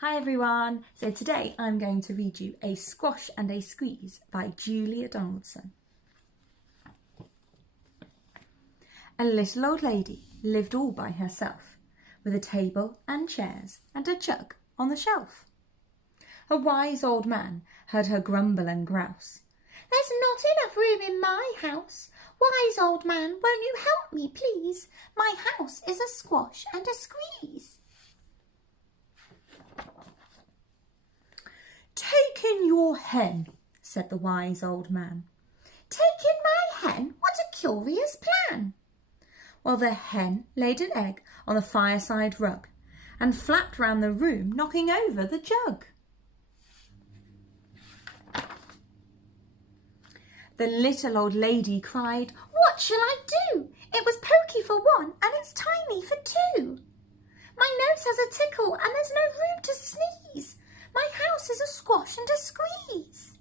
Hi everyone, so today I'm going to read you A Squash and a Squeeze by Julia Donaldson. A little old lady lived all by herself, with a table and chairs and a jug on the shelf. A wise old man heard her grumble and grouse. "There's not enough room in my house. Wise old man, won't you help me, please? My house is a squash and a squeeze." "Take in your hen," said the wise old man. "Take in my hen? What a curious plan!" Well, the hen laid an egg on the fireside rug and flapped round the room, knocking over the jug. The little old lady cried, "What shall I do? It was pokey for one and it's tiny for two. My nose has a tickle and there's no room to sneeze. My house is a squash and a squeeze."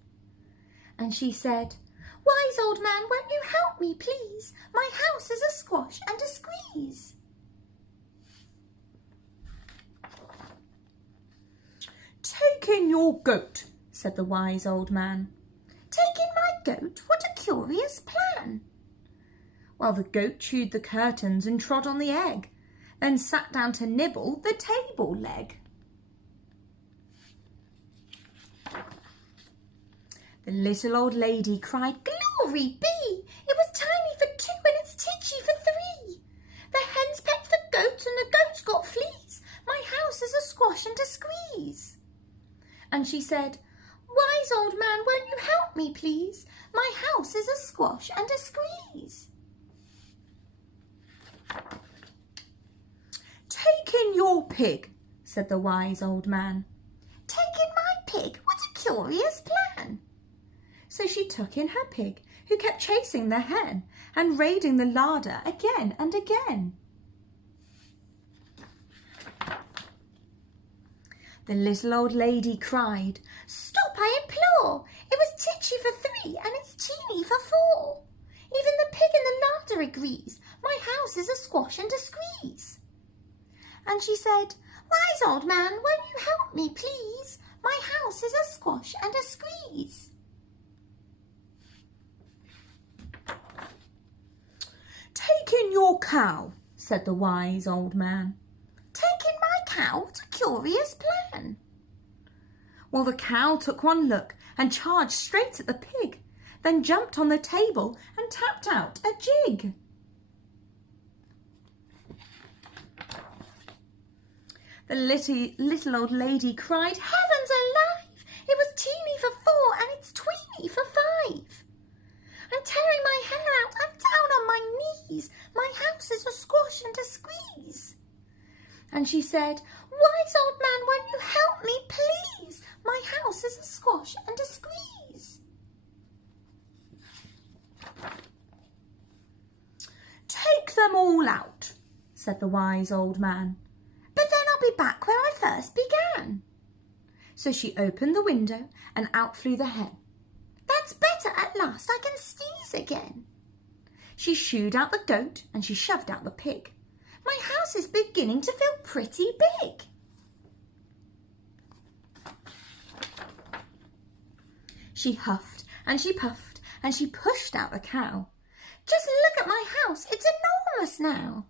And she said, "Wise old man, won't you help me, please? My house is a squash and a squeeze." "Take in your goat," said the wise old man. "Take in my goat? What a curious plan!" Well, the goat chewed the curtains and trod on the egg, then sat down to nibble the table leg. The little old lady cried, "Glory be! It was tiny for two and it's titchy for three. The hen's pecked the goat and the goat's got fleas. My house is a squash and a squeeze." And she said, "Wise old man, won't you help me, please? My house is a squash and a squeeze." "Take in your pig," said the wise old man. "Take in my pig? What a curious plan!" So she took in her pig, who kept chasing the hen and raiding the larder again and again. The little old lady cried, "Stop, I implore! It was titchy for three and it's teeny for four. Even the pig in the larder agrees. My house is a squash and a squeeze." And she said, "Wise old man, won't you help me, please? My house is a squash and a squeeze." "Take in your cow," said the wise old man. "Take in my cow? What a curious plan!" Well, the cow took one look and charged straight at the pig, then jumped on the table and tapped out a jig. The little old lady cried, "Heavens alive! It was teeny for four and it's tweeny for five. I'm tearing my hair out, I'm down on my knees. My house is a squash and a squeeze." And she said, "Wise old man, won't you help me, please? My house is a squash and a squeeze." "Take them all out," said the wise old man. "But then I'll be back where I first began." So she opened the window and out flew the hen. "That's better, at last I can sneeze again." She shooed out the goat and she shoved out the pig. My house is beginning to feel pretty big. She huffed and she puffed and she pushed out the cow. "Just look at my house, it's enormous now."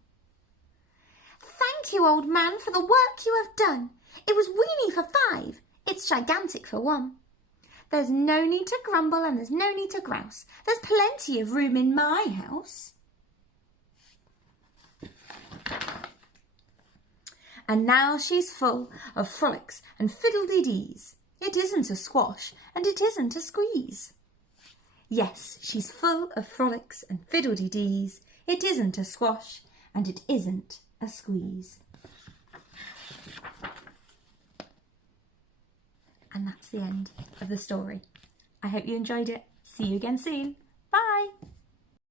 "Thank you, old man, for the work you have done. It was weeny for five, it's gigantic for one. There's no need to grumble and there's no need to grouse. There's plenty of room in my house." And now she's full of frolics and fiddle-dee-dees. It isn't a squash and it isn't a squeeze. Yes, she's full of frolics and fiddle-dee-dees. It isn't a squash and it isn't a squeeze. And that's the end of the story. I hope you enjoyed it. See you again soon.